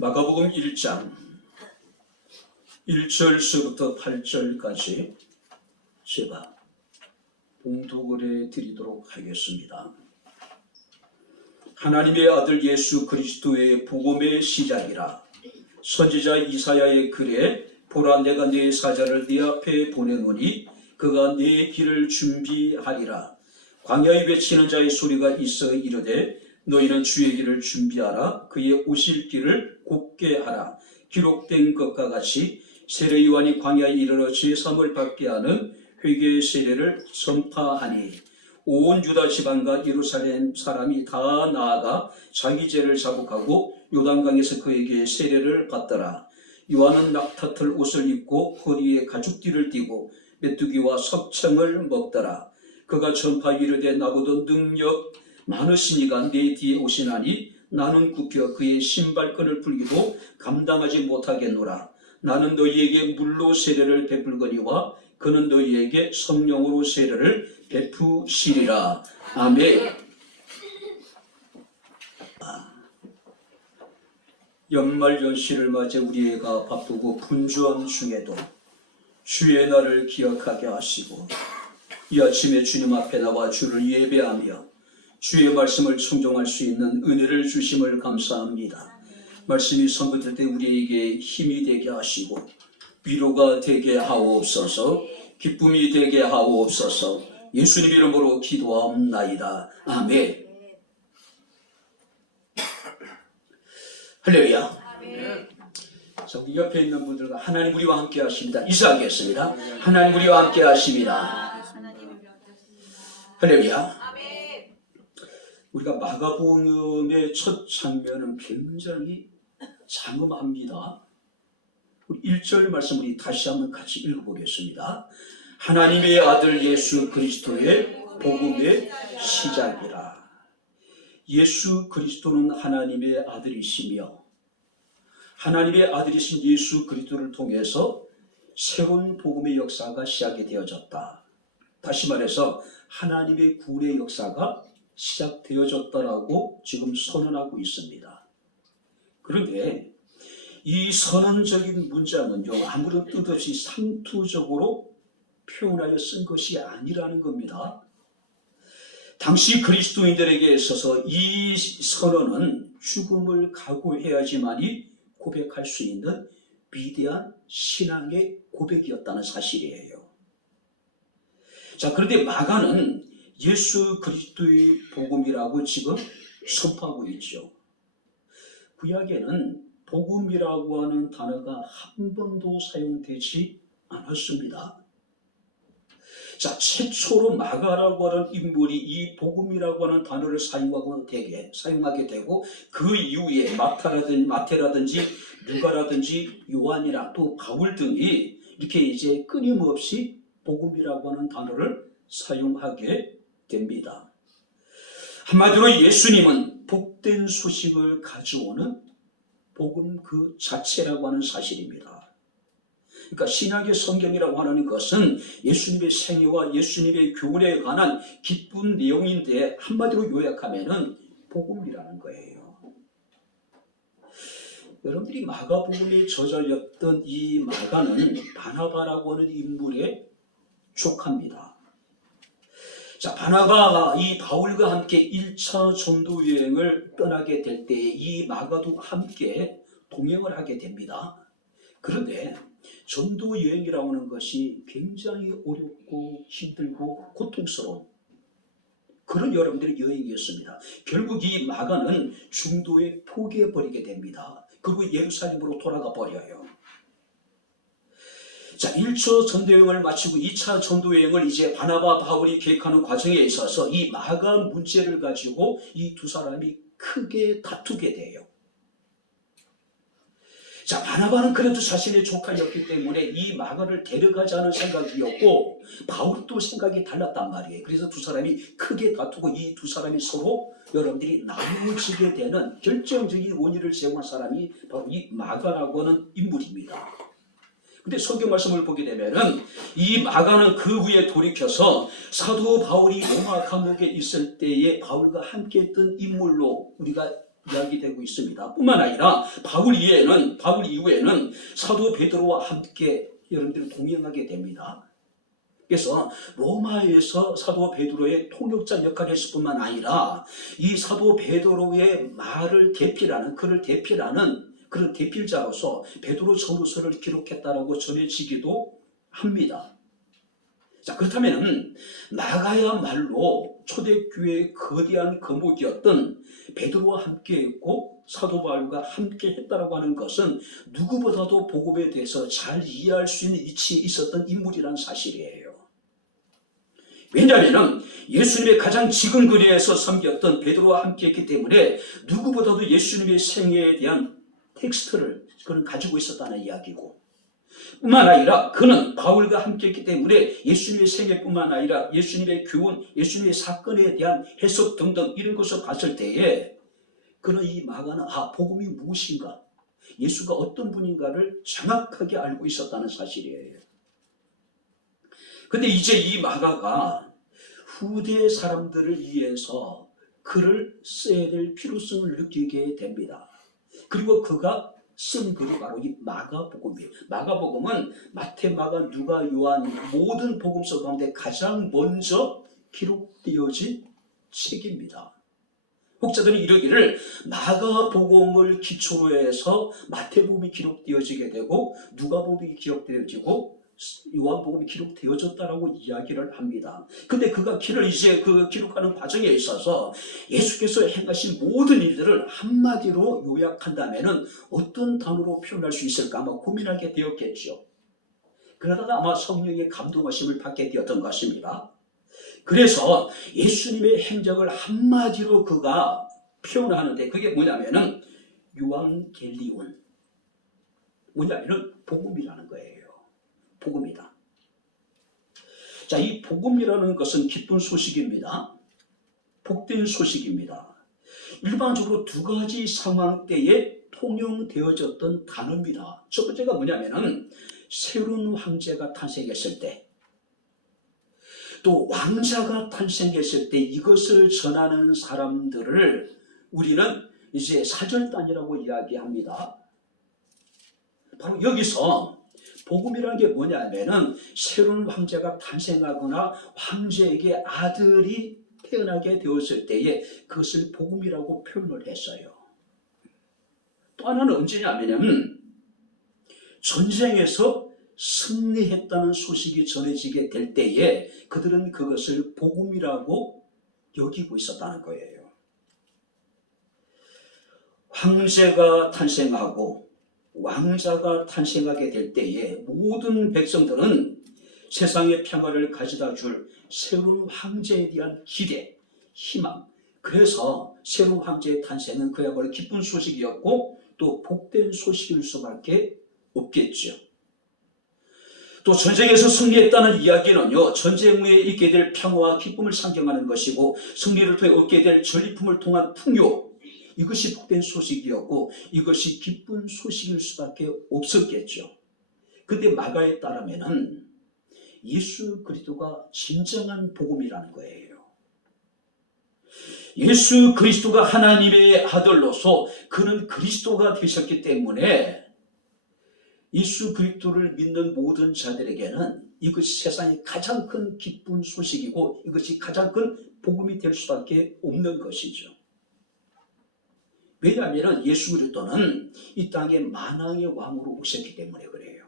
마가복음 1장 1절서부터 8절까지 제가 봉독을 해드리도록 하겠습니다. 하나님의 아들 예수 그리스도의 복음의 시작이라. 선지자 이사야의 글에 보라, 내가 네 사자를 네 앞에 보내노니 그가 네 길을 준비하리라. 광야에 외치는 자의 소리가 있어 이르되 너희는 주의 길을 준비하라. 그의 오실 길을 곧게 하라. 기록된 것과 같이 세례 요한이 광야에 이르러 제3을 받게 하는 회개의 세례를 선파하니 온 유다 지방과 예루살렘 사람이 다 나아가 자기 죄를 자복하고 요단강에서 그에게 세례를 받더라. 요한은 낙타털 옷을 입고 허리에 가죽띠를 띠고 메뚜기와 석청을 먹더라. 그가 전파 이르되 나보다 능력 많으시니가 내 뒤에 오시나니 나는 굽혀 그의 신발끈을 풀기도 감당하지 못하겠노라. 나는 너희에게 물로 세례를 베풀거니와 그는 너희에게 성령으로 세례를 베푸시리라. 아멘. 연말 연시를 맞아 우리가 바쁘고 분주한 중에도 주의 날을 기억하게 하시고 이 아침에 주님 앞에 나와 주를 예배하며 주의 말씀을 청종할 수 있는 은혜를 주심을 감사합니다. 말씀이 선포될 때 우리에게 힘이 되게 하시고 위로가 되게 하옵소서. 기쁨이 되게 하옵소서. 예수님 이름으로 기도하옵나이다. 아멘. 할렐루야. 자, 우리 옆에 있는 분들과 하나님 우리와 함께 하십니다. 인사하겠습니다. 하나님 우리와 함께 하십니다. 할렐루야. 우리가 마가복음의 첫 장면은 굉장히 장엄합니다. 우리 1절 말씀 우리 다시 한번 같이 읽어보겠습니다. 하나님의 아들 예수 그리스도의 복음의 시작이라. 예수 그리스도는 하나님의 아들이시며 하나님의 아들이신 예수 그리스도를 통해서 새로운 복음의 역사가 시작이 되어졌다. 다시 말해서 하나님의 구원의 역사가 시작되어졌다라고 지금 선언하고 있습니다. 그런데 이 선언적인 문장은요, 아무런 뜻 없이 상투적으로 표현하여 쓴 것이 아니라는 겁니다. 당시 그리스도인들에게 있어서 이 선언은 죽음을 각오해야지만이 고백할 수 있는 위대한 신앙의 고백이었다는 사실이에요. 자, 그런데 마가는 예수 그리스도의 복음이라고 지금 선포하고 있죠. 구약에는 복음이라고 하는 단어가 한 번도 사용되지 않았습니다. 자, 최초로 마가라고 하는 인물이 이 복음이라고 하는 단어를 사용하게 되고 그 이후에 마태라든지 누가라든지 요한이나 또 바울 등이 이렇게 이제 끊임없이 복음이라고 하는 단어를 사용하게 됩니다. 한마디로 예수님은 복된 소식을 가져오는 복음 그 자체라고 하는 사실입니다. 그러니까 신약의 성경이라고 하는 것은 예수님의 생애와 예수님의 교훈에 관한 기쁜 내용인데 한마디로 요약하면은 복음이라는 거예요. 여러분들이 마가복음의 저자였던 이 마가는 바나바라고 하는 인물에 족합니다. 자, 바나바가 이 바울과 함께 1차 전도 여행을 떠나게 될 때 이 마가도 함께 동행을 하게 됩니다. 그런데 전도 여행이라고 하는 것이 굉장히 어렵고 힘들고 고통스러운 그런 여러분들의 여행이었습니다. 결국 이 마가는 중도에 포기해버리게 됩니다. 그리고 예루살렘으로 돌아가 버려요. 자, 1차 전도여행을 마치고 2차 전도여행을 이제 바나바 바울이 계획하는 과정에 있어서 이 마가 문제를 가지고 이 두 사람이 크게 다투게 돼요. 자, 바나바는 그래도 자신의 조카였기 때문에 이 마가를 데려가자는 생각이었고 바울도 생각이 달랐단 말이에요. 그래서 두 사람이 크게 다투고 이 두 사람이 서로 여러분들이 나누어지게 되는 결정적인 원인을 제공한 사람이 바로 이 마가라고 하는 인물입니다. 근데 성경 말씀을 보게 되면은 이 마가는 그 후에 돌이켜서 사도 바울이 로마 감옥에 있을 때에 바울과 함께 했던 인물로 우리가 이야기되고 있습니다. 뿐만 아니라 바울 이후에는 사도 베드로와 함께 여러분들이 동행하게 됩니다. 그래서 로마에서 사도 베드로의 통역자 역할을 했을 뿐만 아니라 이 사도 베드로의 그를 대필하는 그런 대필자로서 베드로 전후서를 기록했다라고 전해지기도 합니다. 자, 그렇다면 마가야말로 초대교회의 거대한 거목이었던 베드로와 함께했고 사도 바울과 함께했다라고 하는 것은 누구보다도 복음에 대해서 잘 이해할 수 있는 위치에 있었던 인물이라는 사실이에요. 왜냐하면 예수님의 가장 지근거리에서 섬겼던 베드로와 함께했기 때문에 누구보다도 예수님의 생애에 대한 텍스트를 그는 가지고 있었다는 이야기고, 뿐만 아니라 그는 바울과 함께했기 때문에 예수님의 생애뿐만 아니라 예수님의 교훈, 예수님의 사건에 대한 해석 등등 이런 것을 봤을 때에 그는 이 마가는 복음이 무엇인가, 예수가 어떤 분인가를 정확하게 알고 있었다는 사실이에요. 근데 이제 이 마가가 후대 사람들을 위해서 글을 써야 될 필요성을 느끼게 됩니다. 그리고 그가 쓴 글이 바로 이 마가복음이에요. 마가복음은 마태, 마가, 누가, 요한 모든 복음서 가운데 가장 먼저 기록되어진 책입니다. 혹자들은 이러기를 마가복음을 기초로 해서 마태복음이 기록되어지게 되고 누가복음이 기록되어지고 요한복음이 기록되어졌다라고 이야기를 합니다. 근데 그가 기록하는 과정에 있어서 예수께서 행하신 모든 일들을 한마디로 요약한다면은 어떤 단어로 표현할 수 있을까 아마 고민하게 되었겠죠. 그러다가 아마 성령의 감동하심을 받게 되었던 것입니다. 그래서 예수님의 행적을 한마디로 그가 표현하는데 그게 뭐냐면은 유앙겔리온, 뭐냐면은 복음이라는 거예요. 복음이다. 자, 이 복음이라는 것은 기쁜 소식입니다. 복된 소식입니다. 일반적으로 두 가지 상황 때에 통용되어졌던 단어입니다. 첫 번째가 뭐냐면은 새로운 황제가 탄생했을 때, 또 왕자가 탄생했을 때 이것을 전하는 사람들을 우리는 이제 사절단이라고 이야기합니다. 바로 여기서 복음이라는 게 뭐냐면은 새로운 황제가 탄생하거나 황제에게 아들이 태어나게 되었을 때에 그것을 복음이라고 표현을 했어요. 또 하나는 언제냐면 전쟁에서 승리했다는 소식이 전해지게 될 때에 그들은 그것을 복음이라고 여기고 있었다는 거예요. 황제가 탄생하고 왕자가 탄생하게 될 때에 모든 백성들은 세상의 평화를 가져다 줄 새로운 황제에 대한 기대, 희망, 그래서 새로운 황제의 탄생은 그야말로 기쁜 소식이었고 또 복된 소식일 수밖에 없겠죠. 또 전쟁에서 승리했다는 이야기는요, 전쟁 후에 있게 될 평화와 기쁨을 상징하는 것이고 승리를 통해 얻게 될 전리품을 통한 풍요, 이것이 복된 소식이었고 이것이 기쁜 소식일 수밖에 없었겠죠. 그런데 마가에 따르면은 예수 그리스도가 진정한 복음이라는 거예요. 예수 그리스도가 하나님의 아들로서 그는 그리스도가 되셨기 때문에 예수 그리스도를 믿는 모든 자들에게는 이것이 세상의 가장 큰 기쁜 소식이고 이것이 가장 큰 복음이 될 수밖에 없는 것이죠. 왜냐하면 예수 그리스도는 이 땅에 만왕의 왕으로 오셨기 때문에 그래요.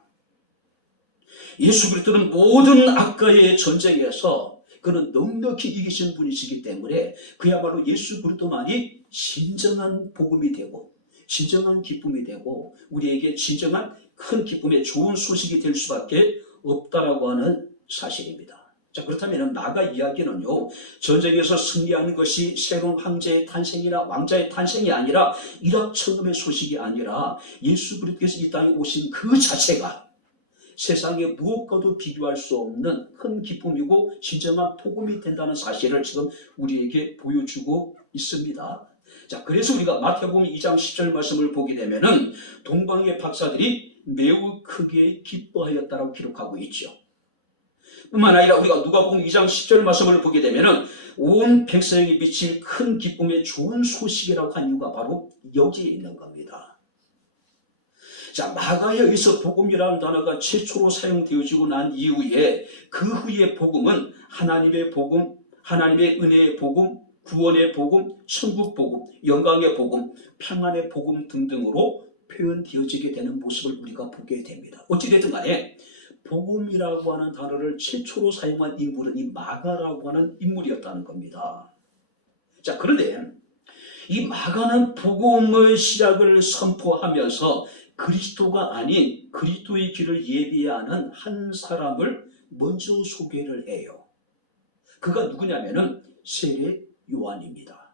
예수 그리스도는 모든 악과의 전쟁에서 그는 넉넉히 이기신 분이시기 때문에 그야말로 예수 그리스도만이 진정한 복음이 되고 진정한 기쁨이 되고 우리에게 진정한 큰 기쁨의 좋은 소식이 될 수밖에 없다라고 하는 사실입니다. 자, 그렇다면 마가 이야기는요, 전쟁에서 승리하는 것이 새로운 황제의 탄생이나 왕자의 탄생이 아니라 일확천금의 소식이 아니라 예수 그리스도께서 이 땅에 오신 그 자체가 세상에 무엇과도 비교할 수 없는 큰 기쁨이고 진정한 복음이 된다는 사실을 지금 우리에게 보여주고 있습니다. 자, 그래서 우리가 마태복음 2장 10절 말씀을 보게 되면은 동방의 박사들이 매우 크게 기뻐하였다라고 기록하고 있죠. 뿐만 아니라 우리가 누가복음 2장 10절 말씀을 보게 되면은 온 백성에게 미칠 큰 기쁨의 좋은 소식이라고 한 이유가 바로 여기에 있는 겁니다. 자, 마가여기서 복음이라는 단어가 최초로 사용되어지고 난 이후에 그 후에 복음은 하나님의 복음, 하나님의 은혜의 복음, 구원의 복음, 천국 복음, 영광의 복음, 평안의 복음 등등으로 표현되어지게 되는 모습을 우리가 보게 됩니다. 어찌됐든 간에 복음이라고 하는 단어를 최초로 사용한 인물은 이 마가라고 하는 인물이었다는 겁니다. 자, 그런데 이 마가는 복음의 시작을 선포하면서 그리스도가 아닌 그리스도의 길을 예비하는 한 사람을 먼저 소개를 해요. 그가 누구냐면은 세례 요한입니다.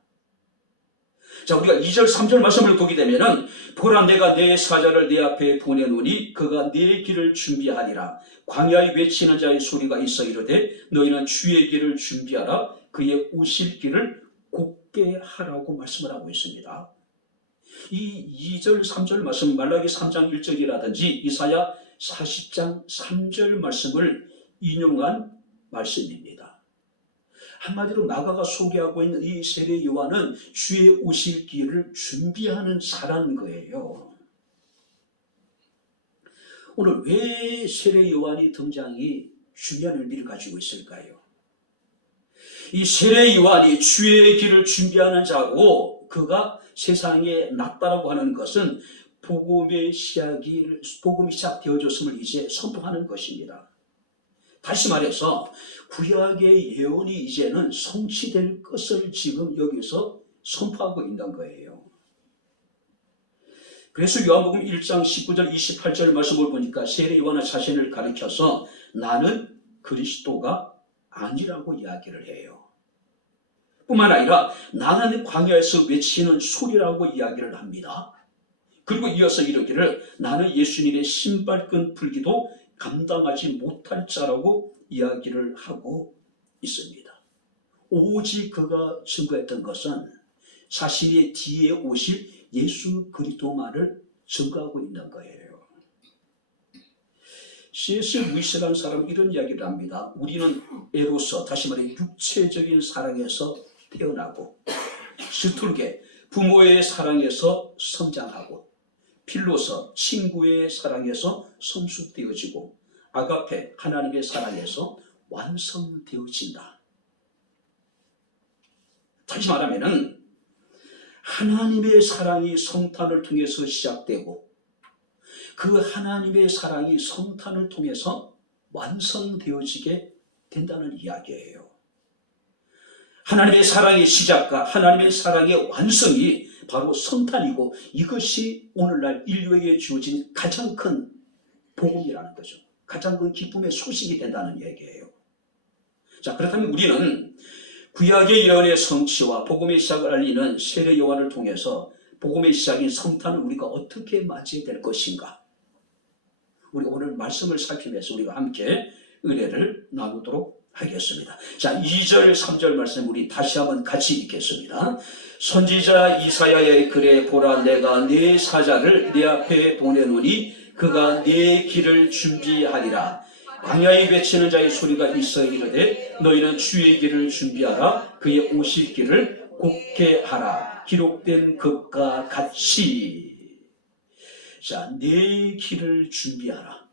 자, 우리가 2절 3절 말씀을 보게 되면은 보라 내가 내 사자를 네 앞에 보내노니 그가 네 길을 준비하리라. 광야에 외치는 자의 소리가 있어 이르되 너희는 주의 길을 준비하라. 그의 오실 길을 곱게 하라고 말씀을 하고 있습니다. 이 2절 3절 말씀 말라기 3장 1절이라든지 이사야 40장 3절 말씀을 인용한 말씀입니다. 한마디로 마가가 소개하고 있는 이 세례 요한은 주의 오실 길을 준비하는 자라는 거예요. 오늘 왜 세례 요한이 등장이 중요한 의미를 가지고 있을까요? 이 세례 요한이 주의 길을 준비하는 자고 그가 세상에 났다라고 하는 것은 복음이 시작되어졌음을 이제 선포하는 것입니다. 다시 말해서 구약의 예언이 이제는 성취될 것을 지금 여기서 선포하고 있는 거예요. 그래서 요한복음 1장 19절 28절 말씀을 보니까 세례 요한은 자신을 가리켜서 나는 그리스도가 아니라고 이야기를 해요. 뿐만 아니라 나는 광야에서 외치는 소리라고 이야기를 합니다. 그리고 이어서 이르기를 나는 예수님의 신발끈 풀기도 감당하지 못할 자라고 이야기를 하고 있습니다. 오직 그가 증거했던 것은 자신의 뒤에 오실 예수 그리스도만을 증거하고 있는 거예요. C.S. 루이스라는 사람은 이런 이야기를 합니다. 우리는 에로서, 다시 말해 육체적인 사랑에서 태어나고 스툴게 부모의 사랑에서 성장하고 필로서 친구의 사랑에서 성숙되어지고 아가페 하나님의 사랑에서 완성되어진다. 다시 말하면은 하나님의 사랑이 성탄을 통해서 시작되고 그 하나님의 사랑이 성탄을 통해서 완성되어지게 된다는 이야기예요. 하나님의 사랑의 시작과 하나님의 사랑의 완성이 바로 성탄이고 이것이 오늘날 인류에게 주어진 가장 큰 복음이라는 거죠. 가장 큰 기쁨의 소식이 된다는 얘기예요. 자, 그렇다면 우리는 구약의 예언의 성취와 복음의 시작을 알리는 세례 요한을 통해서 복음의 시작인 성탄을 우리가 어떻게 맞이해야 될 것인가? 우리가 오늘 말씀을 살피면서 우리가 함께 은혜를 나누도록 하겠습니다. 자, 2절 3절 말씀 우리 다시 한번 같이 읽겠습니다. 선지자 이사야의 글에 보라 내가 네 사자를 네 앞에 보내노니 그가 네 길을 준비하리라. 광야에 외치는 자의 소리가 있어 이르되 너희는 주의 길을 준비하라. 그의 오실 길을 곱게 하라. 기록된 것과 같이. 자, 네 길을 준비하라.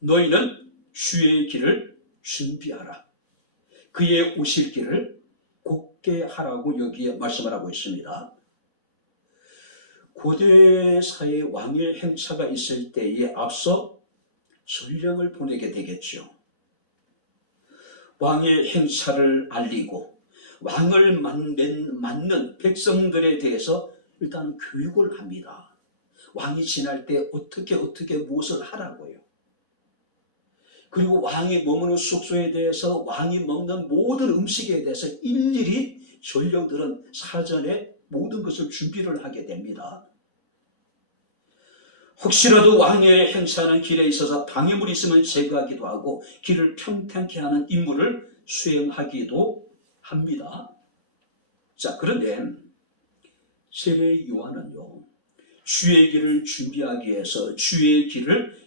너희는 주의 길을 준비하라. 그의 오실 길을 곱게 하라고 여기에 말씀을 하고 있습니다. 고대 사회 왕의 행차가 있을 때에 앞서 전령을 보내게 되겠죠. 왕의 행차를 알리고 왕을 맞는 백성들에 대해서 일단 교육을 합니다. 왕이 지날 때 어떻게 무엇을 하라고요. 그리고 왕이 머무는 숙소에 대해서 왕이 먹는 모든 음식에 대해서 일일이 전령들은 사전에 모든 것을 준비를 하게 됩니다. 혹시라도 왕의 행차하는 길에 있어서 방해물이 있으면 제거하기도 하고 길을 평탄케 하는 임무를 수행하기도 합니다. 자, 그런데 세례 요한은요, 주의 길을 준비하기 위해서 주의 길을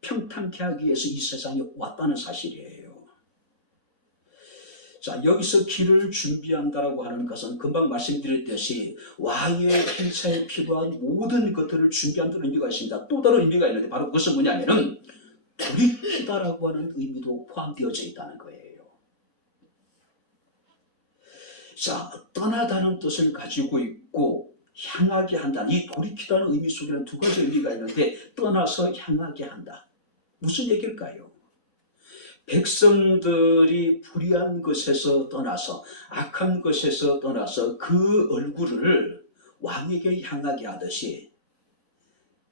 평탄케 하기 위해서 이 세상에 왔다는 사실이에요. 자, 여기서 길을 준비한다라고 하는 것은 금방 말씀드렸듯이 왕의 행차에 필요한 모든 것들을 준비한다는 의미가 있습니다. 또 다른 의미가 있는데 바로 그것은 뭐냐면은 돌이키다라고 하는 의미도 포함되어져 있다는 거예요. 자, 떠나다는 뜻을 가지고 있고 향하게 한다. 이 돌이키다는 의미 속에는 두 가지 의미가 있는데 떠나서 향하게 한다. 무슨 얘기일까요? 백성들이 불의한 것에서 떠나서 악한 것에서 떠나서 그 얼굴을 왕에게 향하게 하듯이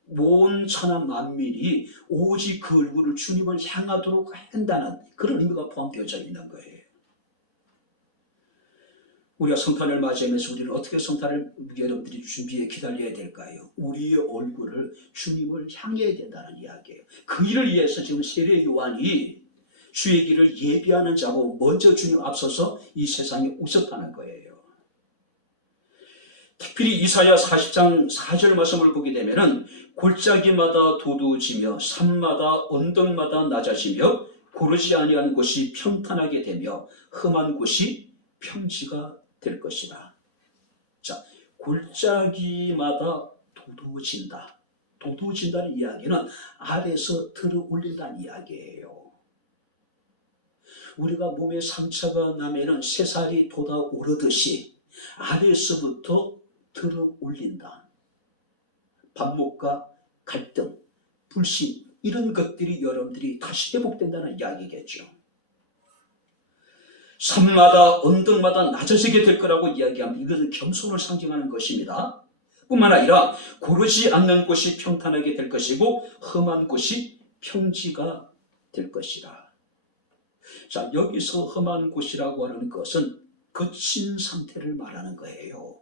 온 천하 만민이 오직 그 얼굴을 주님을 향하도록 한다는 그런 의미가 포함되어져 있는 거예요. 우리가 성탄을 맞이하면서 우리는 어떻게 성탄을 여러분들이 준비해 기다려야 될까요? 우리의 얼굴을 주님을 향해야 된다는 이야기예요. 그 일을 위해서 지금 세례 요한이 주의 길을 예비하는 자고 먼저 주님 앞서서 이 세상에 오셨다는 거예요. 특별히 이사야 40장 4절 말씀을 보게 되면은 골짜기마다 도두어지며 산마다 언덕마다 낮아지며 고르지 아니한 곳이 평탄하게 되며 험한 곳이 평지가 될 것이다. 자, 골짜기마다 도두어진다. 도두어진다는 이야기는 아래에서 들어 올린다는 이야기예요. 우리가 몸에 상처가 나면은 새살이 돋아오르듯이 아래에서부터 들어 올린다. 반목과 갈등, 불신 이런 것들이 여러분들이 다시 회복된다는 이야기겠죠. 산마다 언덕마다 낮아지게 될 거라고 이야기합니다. 이것은 겸손을 상징하는 것입니다. 뿐만 아니라 고르지 않는 곳이 평탄하게 될 것이고 험한 곳이 평지가 될 것이라. 자, 여기서 험한 곳이라고 하는 것은 거친 상태를 말하는 거예요.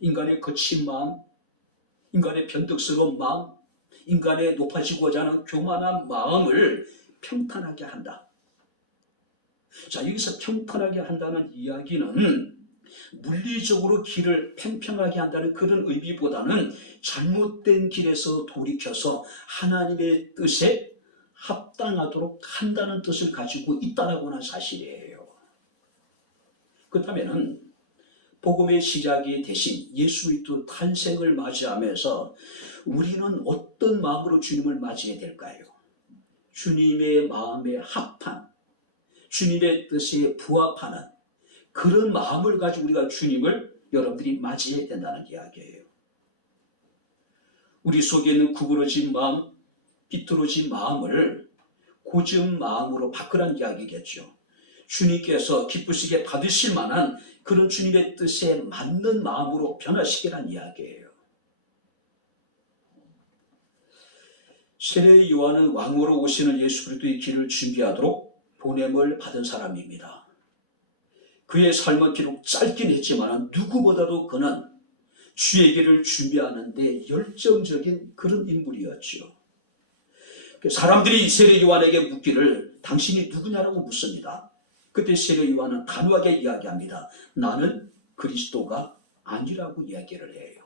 인간의 거친 마음, 인간의 변덕스러운 마음, 인간의 높아지고자 하는 교만한 마음을 평탄하게 한다. 자, 여기서 평탄하게 한다는 이야기는 물리적으로 길을 팽평하게 한다는 그런 의미보다는 잘못된 길에서 돌이켜서 하나님의 뜻에 합당하도록 한다는 뜻을 가지고 있다라고 하는 사실이에요. 그렇다면 복음의 시작이 되신 예수 그리스도 탄생을 맞이하면서 우리는 어떤 마음으로 주님을 맞이해야 될까요? 주님의 마음에 합한, 주님의 뜻에 부합하는 그런 마음을 가지고 우리가 주님을 여러분들이 맞이해야 된다는 이야기예요. 우리 속에 있는 구부러진 마음, 비뚤어진 마음을 고운 마음으로 바꾸라는 이야기겠죠. 주님께서 기쁘시게 받으실 만한 그런 주님의 뜻에 맞는 마음으로 변화시키라는 이야기예요. 세례 요한은 왕으로 오시는 예수 그리스도의 길을 준비하도록 보냄을 받은 사람입니다. 그의 삶은 비록 짧긴 했지만 누구보다도 그는 주의 길을 준비하는 데 열정적인 그런 인물이었죠. 사람들이 세례 요한에게 묻기를 당신이 누구냐라고 묻습니다. 그때 세례 요한은 단호하게 이야기합니다. 나는 그리스도가 아니라고 이야기를 해요.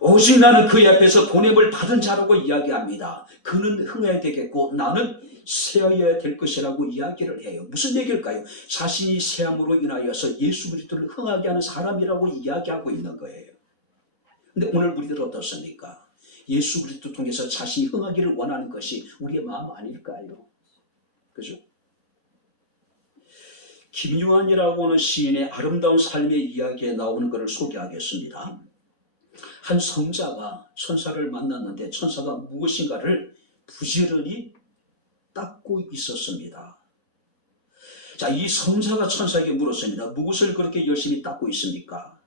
오직 나는 그의 앞에서 보냄을 받은 자라고 이야기합니다. 그는 흥해야 되겠고 나는 세어야 될 것이라고 이야기를 해요. 무슨 얘기일까요? 자신이 세함으로 인하여서 예수 그리스도를 흥하게 하는 사람이라고 이야기하고 있는 거예요. 근데 오늘 우리들 어떻습니까? 예수 그리스도 통해서 자신이 흥하기를 원하는 것이 우리의 마음 아닐까요? 그죠? 김요한이라고 하는 시인의 아름다운 삶의 이야기에 나오는 것을 소개하겠습니다. 한 성자가 천사를 만났는데 천사가 무엇인가를 부지런히 닦고 있었습니다. 자, 이 성자가 천사에게 물었습니다. 무엇을 그렇게 열심히 닦고 있습니까?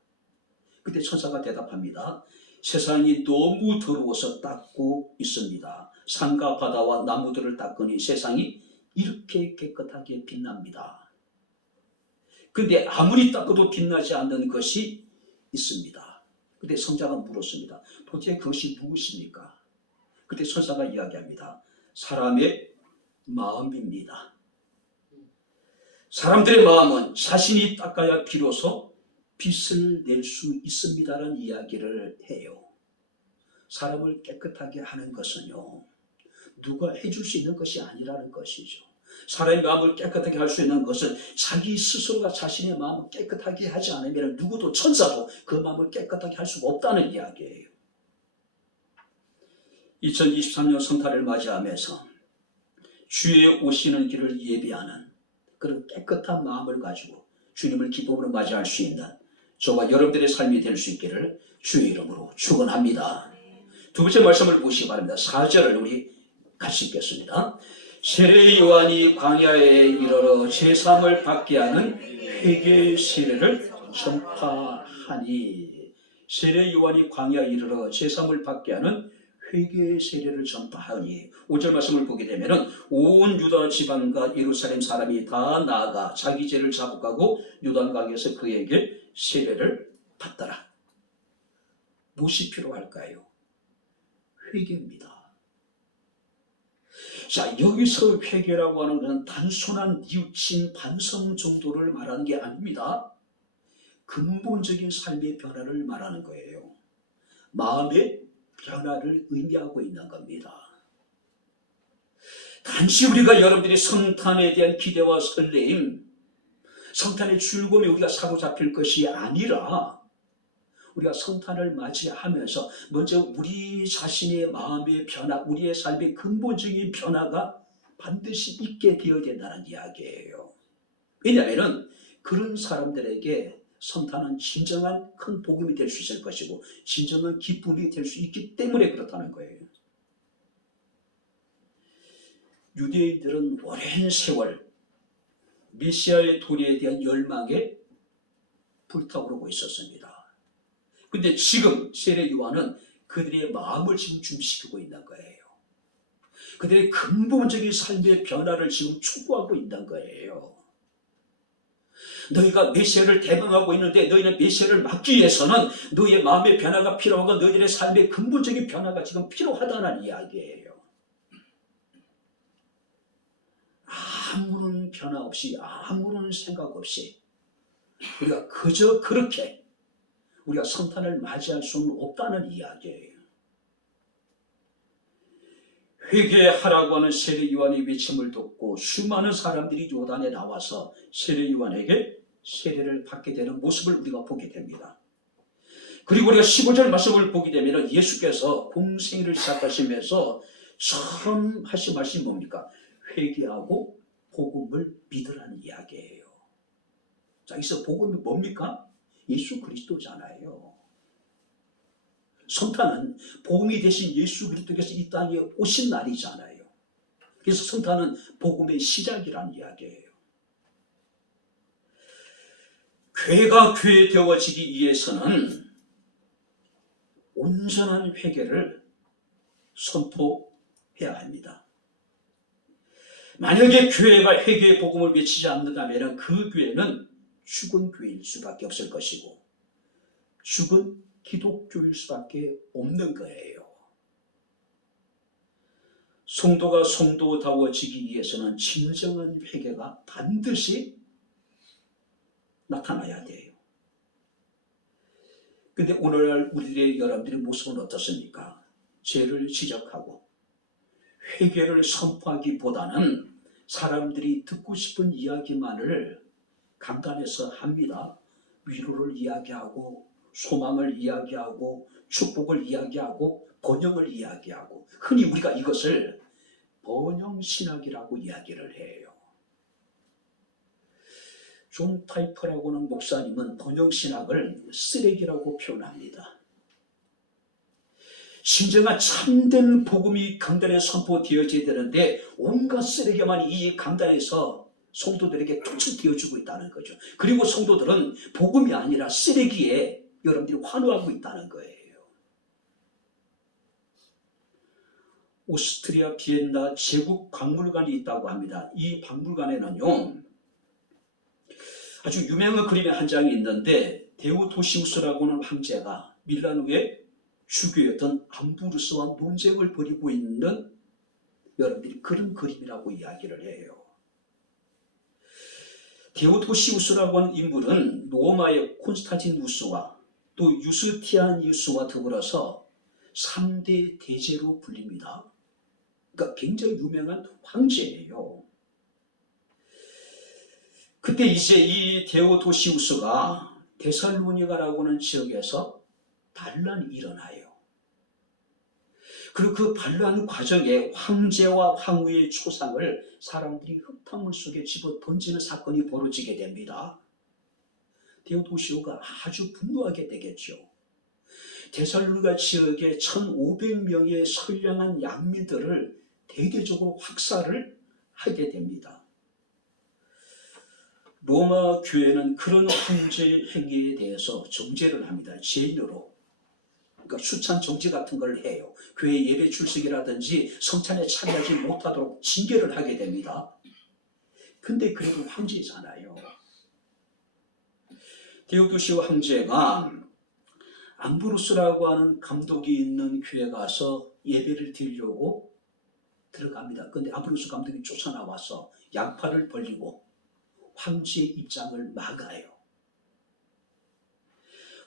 그때 천사가 대답합니다. 세상이 너무 더러워서 닦고 있습니다. 산과 바다와 나무들을 닦으니 세상이 이렇게 깨끗하게 빛납니다. 그런데 아무리 닦아도 빛나지 않는 것이 있습니다. 그때 성자가 물었습니다. 도대체 그것이 무엇입니까? 그때 천사가 이야기합니다. 사람의 마음입니다. 사람들의 마음은 자신이 닦아야 비로소 빛을 낼 수 있습니다라는 이야기를 해요. 사람을 깨끗하게 하는 것은요, 누가 해줄 수 있는 것이 아니라는 것이죠. 사람의 마음을 깨끗하게 할 수 있는 것은 자기 스스로가 자신의 마음을 깨끗하게 하지 않으면 누구도 천사도 그 마음을 깨끗하게 할 수가 없다는 이야기예요. 2023년 성탄을 맞이하면서 주의 오시는 길을 예비하는 그런 깨끗한 마음을 가지고 주님을 기쁨으로 맞이할 수 있는 저와 여러분들의 삶이 될 수 있기를 주의 이름으로 축원합니다. 두 번째 말씀을 보시기 바랍니다. 4절을 우리 같이 읽겠습니다. 세례 요한이 광야에 이르러 제3을 받게 하는 회개의 세례를 전파하니. 세례 요한이 광야에 이르러 제3을 받게 하는 회개의 세례를 전파하니. 5절 말씀을 보게 되면 온 유다 지방과 예루살렘 사람이 다 나아가 자기 죄를 자복하고 요단강에서 그에게 세례를 받더라. 무엇이 필요할까요? 회개입니다. 자, 여기서 회개라고 하는 것은 단순한 뉘우친 반성 정도를 말하는 게 아닙니다. 근본적인 삶의 변화를 말하는 거예요. 마음의 변화를 의미하고 있는 겁니다. 단지 우리가 여러분들이 성탄에 대한 기대와 설레임, 성탄의 즐거움에 우리가 사로잡힐 것이 아니라 우리가 성탄을 맞이하면서 먼저 우리 자신의 마음의 변화, 우리의 삶의 근본적인 변화가 반드시 있게 되어야 된다는 이야기예요. 왜냐하면 그런 사람들에게 성탄은 진정한 큰 복음이 될 수 있을 것이고 진정한 기쁨이 될 수 있기 때문에 그렇다는 거예요. 유대인들은 오랜 세월 메시아의 도리에 대한 열망에 불타오르고 있었습니다. 근데 지금 세례 요한은 그들의 마음을 지금 준비시키고 있는 거예요. 그들의 근본적인 삶의 변화를 지금 추구하고 있는 거예요. 너희가 메시아를 대방하고 있는데 너희는 메시아를 막기 위해서는 너희의 마음의 변화가 필요하고 너희들의 삶의 근본적인 변화가 지금 필요하다는 이야기예요. 아무런 변화 없이 아무런 생각 없이 우리가 그저 그렇게 우리가 성탄을 맞이할 수는 없다는 이야기예요. 회개하라고 하는 세례 요한의 외침을 듣고 수많은 사람들이 요단에 나와서 세례 요한에게 세례를 받게 되는 모습을 우리가 보게 됩니다. 그리고 우리가 15절 말씀을 보게 되면 예수께서 공생애를 시작하시면서 처음 하신 말씀이 뭡니까? 회개하고 복음을 믿으라는 이야기예요. 자, 여기서 복음이 뭡니까? 예수 그리스도잖아요. 성탄은 복음이 되신 예수 그리스도께서 이 땅에 오신 날이잖아요. 그래서 성탄은 복음의 시작이라는 이야기예요. 교회가 교회되어지기 위해서는 온전한 회개를 선포해야 합니다. 만약에 교회가 회개의 복음을 외치지 않는다면 그 교회는 죽은 교회일 수밖에 없을 것이고 죽은 기독교일 수밖에 없는 거예요. 성도가 성도다워지기 위해서는 진정한 회개가 반드시 나타나야 돼요. 근데 오늘날 우리의 여러분들의 모습은 어떻습니까? 죄를 지적하고 회개를 선포하기보다는 사람들이 듣고 싶은 이야기만을 강단에서 합니다. 위로를 이야기하고 소망을 이야기하고 축복을 이야기하고 번영을 이야기하고 흔히 우리가 이것을 번영신학이라고 이야기를 해요. 존 파이퍼라고 하는 목사님은 번영신학을 쓰레기라고 표현합니다. 진정한 참된 복음이 강단에 선포되어져야 되는데 온갖 쓰레기만 이 강단에서 성도들에게 쫓아되어주고 있다는 거죠. 그리고 성도들은 복음이 아니라 쓰레기에 여러분들이 환호하고 있다는 거예요. 오스트리아 비엔나 제국 박물관이 있다고 합니다. 이 박물관에는요 아주 유명한 그림의 한 장이 있는데 데오도시우스라고 하는 황제가 밀라노의 주교였던 암브루스와 논쟁을 벌이고 있는 여러분들이 그런 그림이라고 이야기를 해요. 데오도시우스라고 하는 인물은 로마의 콘스탄티누스와 또 유스티아니우스와 더불어서 3대 대제로 불립니다. 그러니까 굉장히 유명한 황제예요. 그때 이제 이 데오도시우스가 데살로니가라고 하는 지역에서 반란이 일어나요. 그리고 그 반란 과정에 황제와 황후의 초상을 사람들이 흙탕물 속에 집어 던지는 사건이 벌어지게 됩니다. 데오도시오가 아주 분노하게 되겠죠. 데살로니가 지역의 1500명의 선량한 양민들을 대대적으로 학살을 하게 됩니다. 로마 교회는 그런 황제의 행위에 대해서 정죄를 합니다. 죄인으로. 그러니까 수찬 정지 같은 걸 해요. 교회 예배 출석이라든지 성찬에 참여하지 못하도록 징계를 하게 됩니다. 근데 그래도 황제잖아요. 데오도시오 황제가 암브로스라고 하는 감독이 있는 교회 가서 예배를 드리려고 들어갑니다. 근데 암브로스 감독이 쫓아나와서 양팔을 벌리고 황제의 입장을 막아요.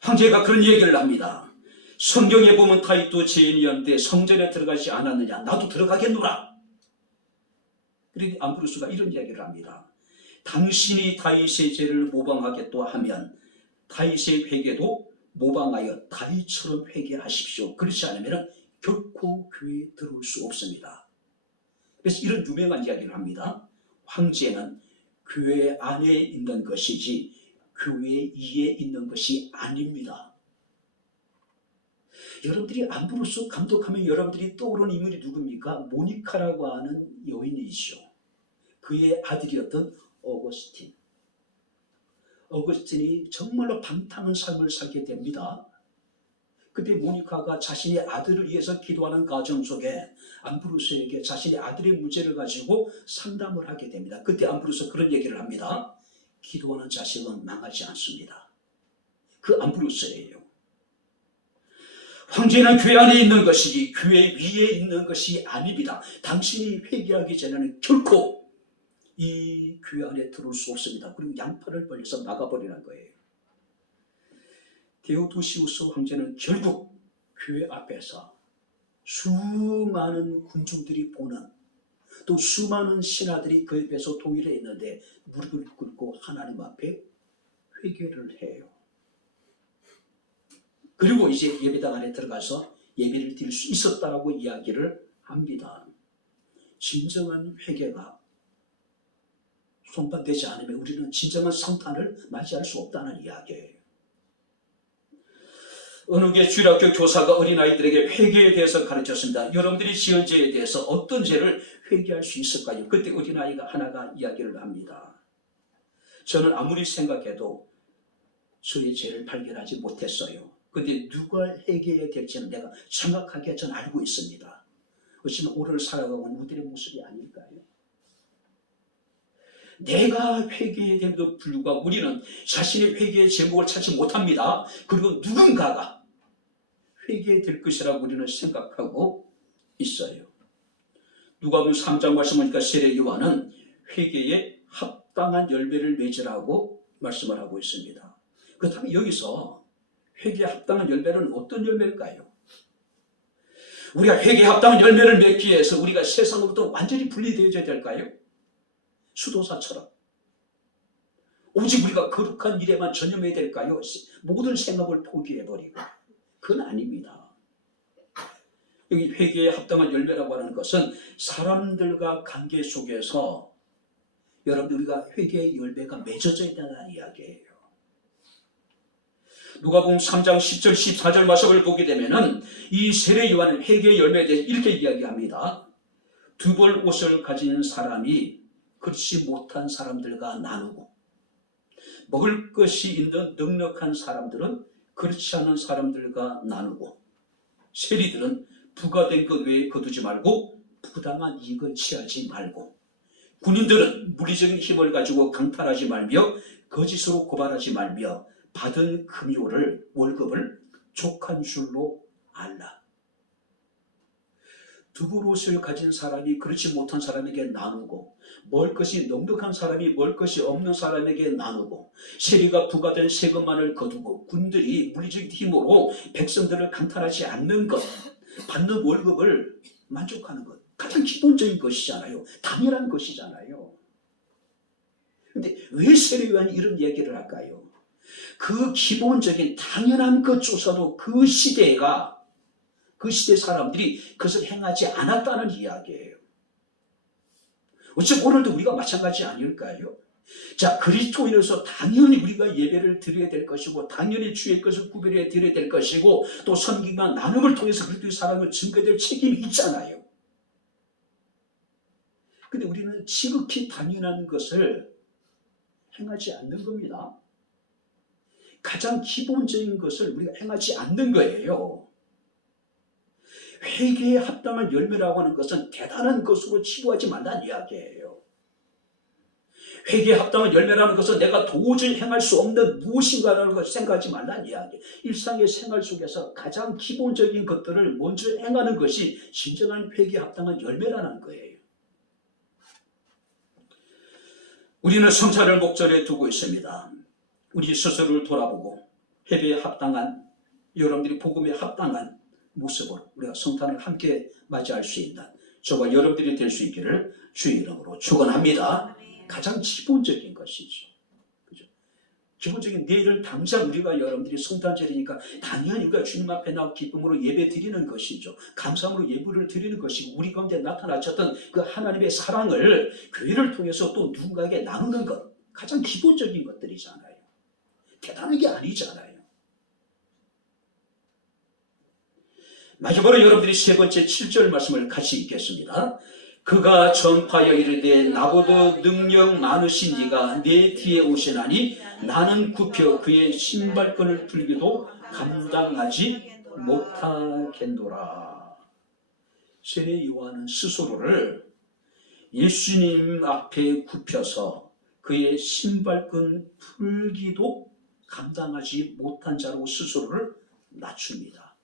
황제가 그런 얘기를 합니다. 성경에 보면 다윗도 죄인이었는데 성전에 들어가지 않았느냐? 나도 들어가겠노라. 그런데 암브로스가 이런 이야기를 합니다. 당신이 다윗의 죄를 모방하겠다 하면 다윗의 회개도 모방하여 다윗처럼 회개하십시오. 그렇지 않으면 결코 교회에 들어올 수 없습니다. 그래서 이런 유명한 이야기를 합니다. 황제는 교회 안에 있는 것이지 교회 이에 있는 것이 아닙니다. 여러분들이 암브로스 감독하면 여러분들이 떠오르는 인물이 누굽니까? 모니카라고 하는 여인이시죠. 그의 아들이었던 어거스틴. 어거스틴이 정말로 방탕한 삶을 살게 됩니다. 그때 모니카가 자신의 아들을 위해서 기도하는 과정 속에 암브로스에게 자신의 아들의 문제를 가지고 상담을 하게 됩니다. 그때 암브로스 그런 얘기를 합니다. 기도하는 자식은 망하지 않습니다. 그 암브로스예요. 황제는 교회 안에 있는 것이지 교회 위에 있는 것이 아닙니다. 당신이 회개하기 전에는 결코 이 교회 안에 들어올 수 없습니다. 그리고 양팔을 벌려서 막아버리는 거예요. 데오도시우스 황제는 결국 교회 앞에서 수많은 군중들이 보는, 또 수많은 신하들이 그 옆에서 동의를 했는데 무릎을 꿇고 하나님 앞에 회개를 해요. 그리고 이제 예배당 안에 들어가서 예배를 드릴 수 있었다라고 이야기를 합니다. 진정한 회개가 손바되지 않으면 우리는 진정한 성탄을 맞이할 수 없다는 이야기예요. 어느 게 주일학교 교사가 어린아이들에게 회개에 대해서 가르쳤습니다. 여러분들이 지은 죄에 대해서 어떤 죄를 회개할 수 있을까요? 그때 어린아이가 하나가 이야기를 합니다. 저는 아무리 생각해도 저의 죄를 발견하지 못했어요. 근데 누가 회개해야 될지는 내가 정확하게 전 알고 있습니다. 어쩌면 오늘 살아가고 있는 우리들의 모습이 아닐까요? 내가 회개해야 됨에도 불구하고 우리는 자신의 회개의 제목을 찾지 못합니다. 그리고 누군가가 회개해야 될 것이라고 우리는 생각하고 있어요. 누가복음 3장 말씀 보니까 세례 요한은 회개에 합당한 열매를 맺으라고 말씀을 하고 있습니다. 그렇다면 여기서 회개에 합당한 열매는 어떤 열매일까요? 우리가 회개에 합당한 열매를 맺기 위해서 우리가 세상으로부터 완전히 분리되어야 될까요? 수도사처럼 오직 우리가 거룩한 일에만 전념해야 될까요? 모든 생각을 포기해버리고. 그건 아닙니다. 여기 회개에 합당한 열매라고 하는 것은 사람들과 관계 속에서 여러분들 우리가 회개의 열매가 맺어져야 된다는 이야기예요. 누가복음 3장 10절 14절 말씀을 보게 되면은 이 세례 요한은 회개의 열매에 대해서 이렇게 이야기합니다. 두 벌 옷을 가진 사람이 그렇지 못한 사람들과 나누고, 먹을 것이 있는 넉넉한 사람들은 그렇지 않은 사람들과 나누고, 세리들은 부과된 것 외에 거두지 말고 부당한 이익을 취하지 말고, 군인들은 물리적인 힘을 가지고 강탈하지 말며 거짓으로 고발하지 말며 받은 금요를 월급을 족한 줄로 알라. 두 벌 옷을 가진 사람이 그렇지 못한 사람에게 나누고, 먹을 것이 넉넉한 사람이 먹을 것이 없는 사람에게 나누고, 세리가 부과된 세금만을 거두고, 군들이 물리적인 힘으로 백성들을 강탈하지 않는 것, 받는 월급을 만족하는 것, 가장 기본적인 것이잖아요. 당연한 것이잖아요. 근데 왜 세례요한이 이런 얘기를 할까요? 그 기본적인 당연한 것조차도 그 시대 사람들이 그것을 행하지 않았다는 이야기예요. 어차피 오늘도 우리가 마찬가지 아닐까요? 자, 그리스도인으로서 당연히 우리가 예배를 드려야 될 것이고, 당연히 주의 것을 구별해 드려야 될 것이고, 또 섬김과 나눔을 통해서 그리스도의 사랑을 증거될 책임이 있잖아요. 근데 우리는 지극히 당연한 것을 행하지 않는 겁니다. 가장 기본적인 것을 우리가 행하지 않는 거예요. 회개에 합당한 열매라고 하는 것은 대단한 것으로 치부하지 말라는 이야기예요. 회개에 합당한 열매라는 것은 내가 도저히 행할 수 없는 무엇인가라는 것을 생각하지 말라는 이야기. 일상의 생활 속에서 가장 기본적인 것들을 먼저 행하는 것이 진정한 회개에 합당한 열매라는 거예요. 우리는 성찬을 목전에 두고 있습니다. 우리 스스로를 돌아보고 회개에 합당한, 여러분들이 복음에 합당한 모습으로 우리가 성탄을 함께 맞이할 수 있는 저와 여러분들이 될 수 있기를 주의 이름으로 축원합니다. 가장 기본적인 것이죠. 그죠? 기본적인 내일은 당장 우리가 여러분들이 성탄절이니까 당연히 우리가 주님 앞에 나와 기쁨으로 예배 드리는 것이죠. 감사함으로 예배를 드리는 것이고, 우리 가운데 나타나셨던 그 하나님의 사랑을 교회를 통해서 또 누군가에게 나누는 것, 가장 기본적인 것들이잖아요. 대단한 게 아니잖아요. 마지막으로 여러분들이 세 번째 7절 말씀을 같이 읽겠습니다. 그가 전파하여 이르되 나보다 능력 많으신 이가 내 뒤에 오시나니 나는 굽혀 그의 신발끈을 풀기도 감당하지 못하겠노라. 세례 요한은 스스로를 예수님 앞에 굽혀서 그의 신발끈 풀기도 감당하지 못한 자로 스스로를 낮춥니다.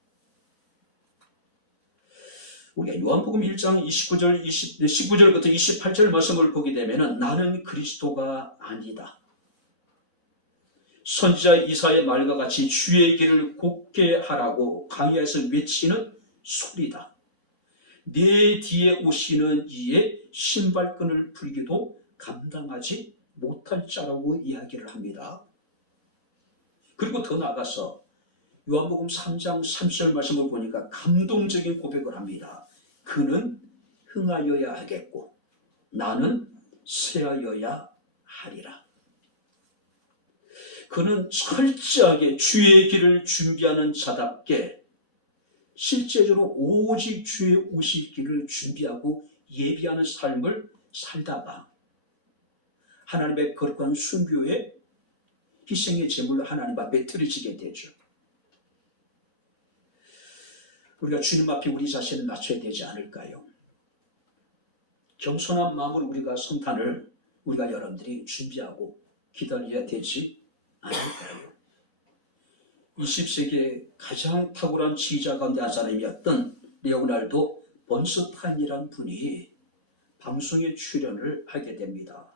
우리가 요한복음 1장 19절부터 28절 말씀을 보게 되면 나는 그리스도가 아니다. 선지자 이사야의 말과 같이 주의 길을 곱게 하라고 광야에서 외치는 소리다. 내 뒤에 오시는 이의 신발끈을 풀기도 감당하지 못할 자라고 이야기를 합니다. 그리고 더 나아가서 요한복음 3장 30절 말씀을 보니까 감동적인 고백을 합니다. 그는 흥하여야 하겠고 나는 쇠하여야 하리라. 그는 철저하게 주의 길을 준비하는 자답게 실제적으로 오직 주의 오실 길을 준비하고 예비하는 삶을 살다가 하나님의 거룩한 순교의 희생의 제물로 하나님 앞에 드려지게 되죠. 우리가 주님 앞에 우리 자신을 낮춰야 되지 않을까요? 겸손한 마음으로 우리가 성탄을 우리가 여러분들이 준비하고 기다려야 되지 않을까요? 20세기의 가장 탁월한 지휘자 가운데 한 사람이었던 레오날도 번스타인이라는 분이 방송에 출연을 하게 됩니다.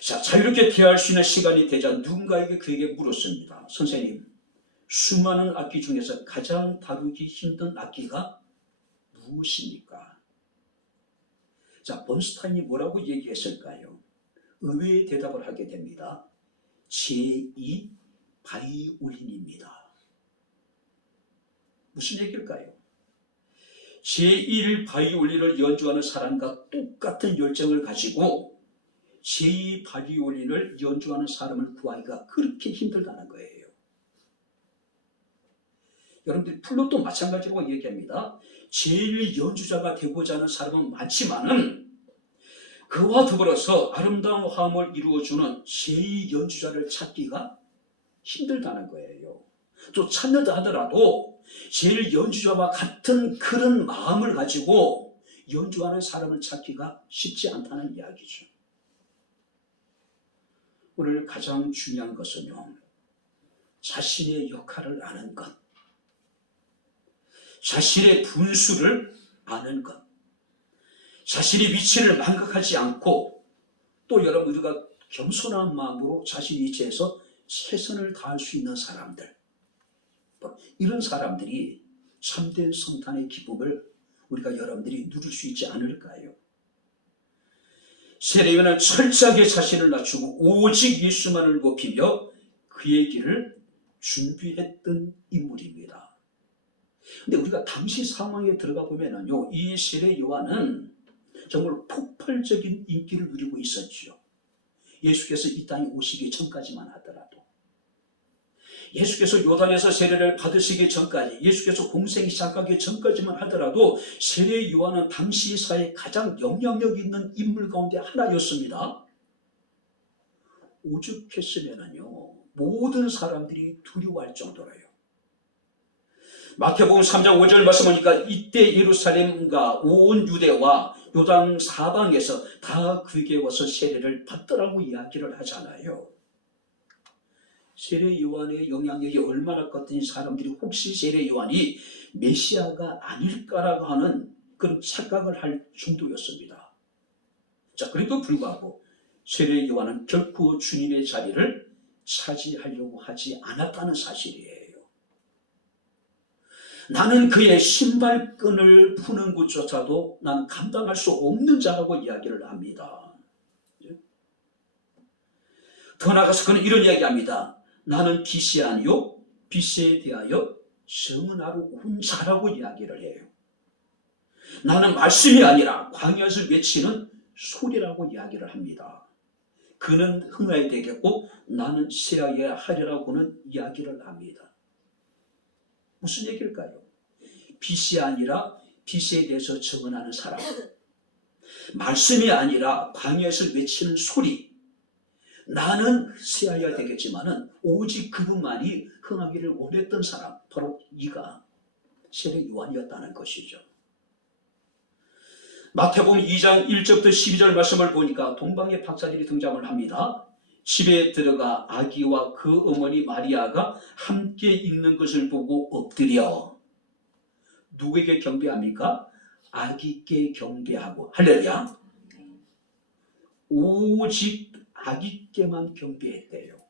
자, 자유롭게 대화할 수 있는 시간이 되자 누군가에게 그에게 물었습니다. 선생님, 수많은 악기 중에서 가장 다루기 힘든 악기가 무엇입니까? 자, 번스타인이 뭐라고 얘기했을까요? 의외의 대답을 하게 됩니다. 제2 바이올린입니다. 무슨 얘기일까요? 제1 바이올린을 연주하는 사람과 똑같은 열정을 가지고 제2 바이올린을 연주하는 사람을 구하기가 그렇게 힘들다는 거예요. 여러분들 플룻도 마찬가지로 얘기합니다. 제일 연주자가 되고자 하는 사람은 많지만은 그와 더불어서 아름다운 화음을 이루어주는 제2 연주자를 찾기가 힘들다는 거예요. 또 찾는다 하더라도 제일 연주자와 같은 그런 마음을 가지고 연주하는 사람을 찾기가 쉽지 않다는 이야기죠. 오늘 가장 중요한 것은요, 자신의 역할을 아는 것, 자신의 분수를 아는 것, 자신의 위치를 망각하지 않고 또 여러분 우리가 겸손한 마음으로 자신의 위치에서 최선을 다할 수 있는 사람들, 이런 사람들이 참된 성탄의 기쁨을 우리가 여러분들이 누릴 수 있지 않을까요? 세례요한은 철저하게 자신을 낮추고 오직 예수만을 높이며 그의 길을 준비했던 인물입니다. 근데 우리가 당시 상황에 들어가 보면은요, 이 세례 요한은 정말 폭발적인 인기를 누리고 있었죠. 예수께서 이 땅에 오시기 전까지만 하더라도, 예수께서 요단에서 세례를 받으시기 전까지, 예수께서 공생이 시작하기 전까지만 하더라도 세례 요한은 당시 사회에 가장 영향력 있는 인물 가운데 하나였습니다. 오죽했으면은요, 모든 사람들이 두려워할 정도로요. 마태복음 3장 5절 말씀 보니까 이때 예루살렘과 온 유대와 요단 사방에서 다 그에게 와서 세례를 받더라고 이야기를 하잖아요. 세례 요한의 영향력이 얼마나 컸더니 사람들이 혹시 세례 요한이 메시아가 아닐까라고 하는 그런 착각을 할 정도였습니다. 자, 그래도 불구하고 세례 요한은 결코 주님의 자리를 차지하려고 하지 않았다는 사실이에요. 나는 그의 신발끈을 푸는 것조차도 나는 감당할 수 없는 자라고 이야기를 합니다. 더 나아가서 그는 이런 이야기합니다. 나는 빛이 아니요 빛에 대하여 증언하러 온 자라고 이야기를 해요. 나는 말씀이 아니라 광야에서 외치는 소리라고 이야기를 합니다. 그는 흥하게 되겠고 나는 쇠하게 하리라고는 이야기를 합니다. 무슨 얘기일까요? 빛이 아니라 빛에 대해서 증언하는 사람, 말씀이 아니라 광야에서 외치는 소리, 나는 쇠하여야 되겠지만은 오직 그분만이 흥하기를 원했던 사람, 바로 이가 세례 요한이었다는 것이죠. 마태복음 2장 1절부터 12절 말씀을 보니까 동방의 박사들이 등장을 합니다. 집에 들어가 아기와 그 어머니 마리아가 함께 있는 것을 보고 엎드려 누구에게 경배합니까? 아기께 경배하고, 할렐루야, 오직 아기께만 경배했대요.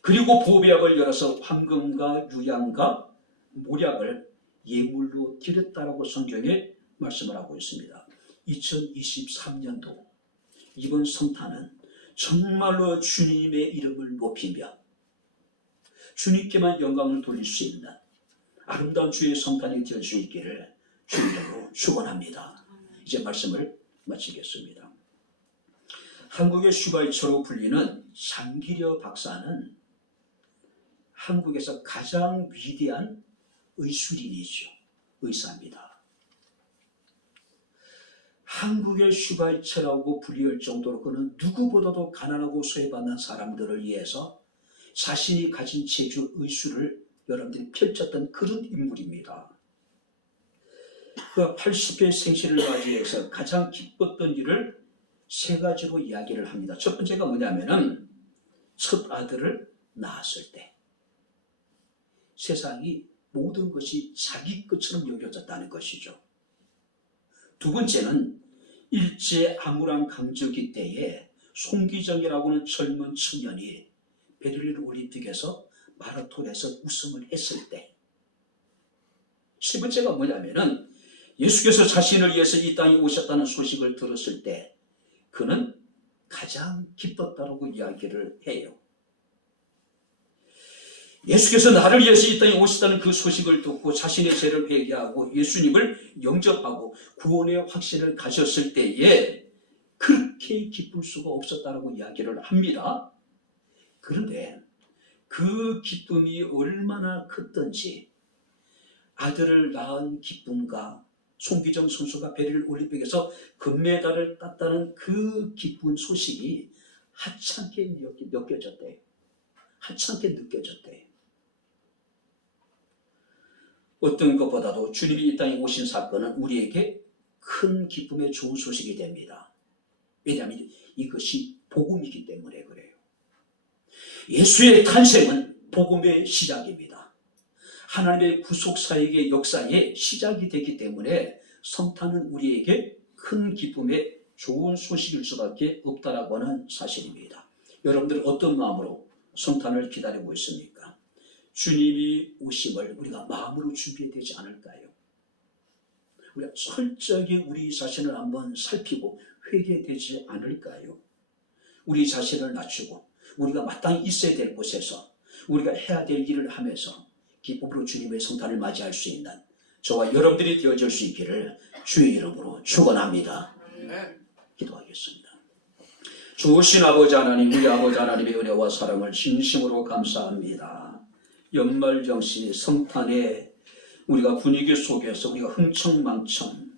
그리고 보배압을 열어서 황금과 유향과 모략을 예물로 드렸다라고 성경에 말씀을 하고 있습니다. 2023년도 이번 성탄은 정말로 주님의 이름을 높이며 주님께만 영광을 돌릴 수 있는 아름다운 주의 성탄이 될 수 있기를 주님으로 축원합니다. 이제 말씀을 마치겠습니다. 한국의 슈바이처로 불리는 장기려 박사는 한국에서 가장 위대한 의술인이죠. 의사입니다. 한국의 슈바이처라고 불릴 정도로 그는 누구보다도 가난하고 소외받는 사람들을 위해서 자신이 가진 재주 의술을 여러분들이 펼쳤던 그런 인물입니다. 그가 80회 생신을 맞이해서 가장 기뻤던 일을 세 가지로 이야기를 합니다. 첫 번째가 뭐냐면은 첫 아들을 낳았을 때 세상이 모든 것이 자기 것처럼 여겨졌다는 것이죠. 두 번째는 일제 암울한 강점기 때에 송기정이라고는 젊은 청년이 베를린 올림픽에서 마라톤에서 우승을 했을 때. 세 번째가 뭐냐면은 예수께서 자신을 위해서 이 땅에 오셨다는 소식을 들었을 때 그는 가장 기뻤다고 이야기를 해요. 예수께서 나를 위해서 이 땅에 오셨다는 그 소식을 듣고 자신의 죄를 회개하고 예수님을 영접하고 구원의 확신을 가졌을 때에 그렇게 기쁠 수가 없었다고 이야기를 합니다. 그런데 그 기쁨이 얼마나 컸던지 아들을 낳은 기쁨과 송기정 선수가 베를린 올림픽에서 금메달을 땄다는 그 기쁜 소식이 하찮게 느껴졌대요. 하찮게 느껴졌대요. 어떤 것보다도 주님이 이 땅에 오신 사건은 우리에게 큰 기쁨의 좋은 소식이 됩니다. 왜냐하면 이것이 복음이기 때문에 그래요. 예수의 탄생은 복음의 시작입니다. 하나님의 구속사역의 역사의 시작이 되기 때문에 성탄은 우리에게 큰 기쁨의 좋은 소식일 수밖에 없다라고 하는 사실입니다. 여러분들 어떤 마음으로 성탄을 기다리고 있습니까? 주님이 오심을 우리가 마음으로 준비해야 되지 않을까요? 우리가 철저하게 우리 자신을 한번 살피고 회개되지 않을까요? 우리 자신을 낮추고 우리가 마땅히 있어야 될 곳에서 우리가 해야 될 일을 하면서 기쁨으로 주님의 성탄을 맞이할 수 있는 저와 여러분들이 되어질 수 있기를 주의 이름으로 축원합니다. 기도하겠습니다. 주신 아버지 하나님, 우리 아버지 하나님의 은혜와 사랑을 진심으로 감사합니다. 연말정시 성탄에 우리가 분위기 속에서 우리가 흥청망청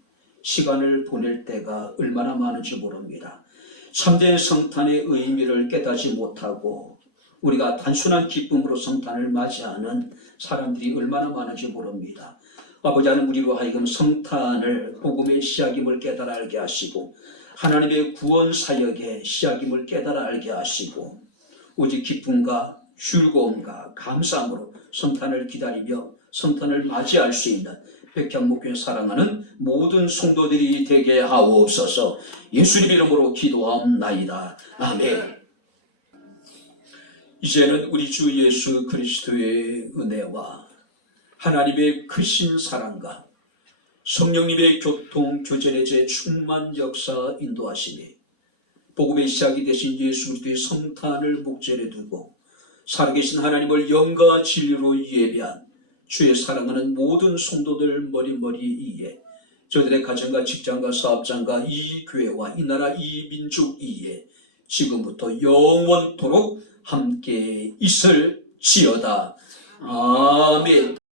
시간을 보낼 때가 얼마나 많은지 모릅니다. 참된 성탄의 의미를 깨닫지 못하고 우리가 단순한 기쁨으로 성탄을 맞이하는 사람들이 얼마나 많은지 모릅니다. 아버지 하나님, 우리로 하여금 성탄을 복음의 시작임을 깨달아 알게 하시고 하나님의 구원 사역의 시작임을 깨달아 알게 하시고 오직 기쁨과 즐거움과 감사함으로 성탄을 기다리며 성탄을 맞이할 수 있는 백향목교회 사랑하는 모든 성도들이 되게 하옵소서. 예수님 이름으로 기도하옵나이다. 아멘. 이제는 우리 주 예수 그리스도의 은혜와 하나님의 크신 사랑과 성령님의 교통 교제의 제 충만 역사 인도하심이 복음의 시작이 되신 예수 그리스도의 성탄을 목전에 두고 살아계신 하나님을 영과 진리로 예배한 주의 사랑하는 모든 성도들 머리머리 이에 저들의 가정과 직장과 사업장과 이 교회와 이 나라 이 민족 이에 지금부터 영원토록 함께 있을지어다. 아멘.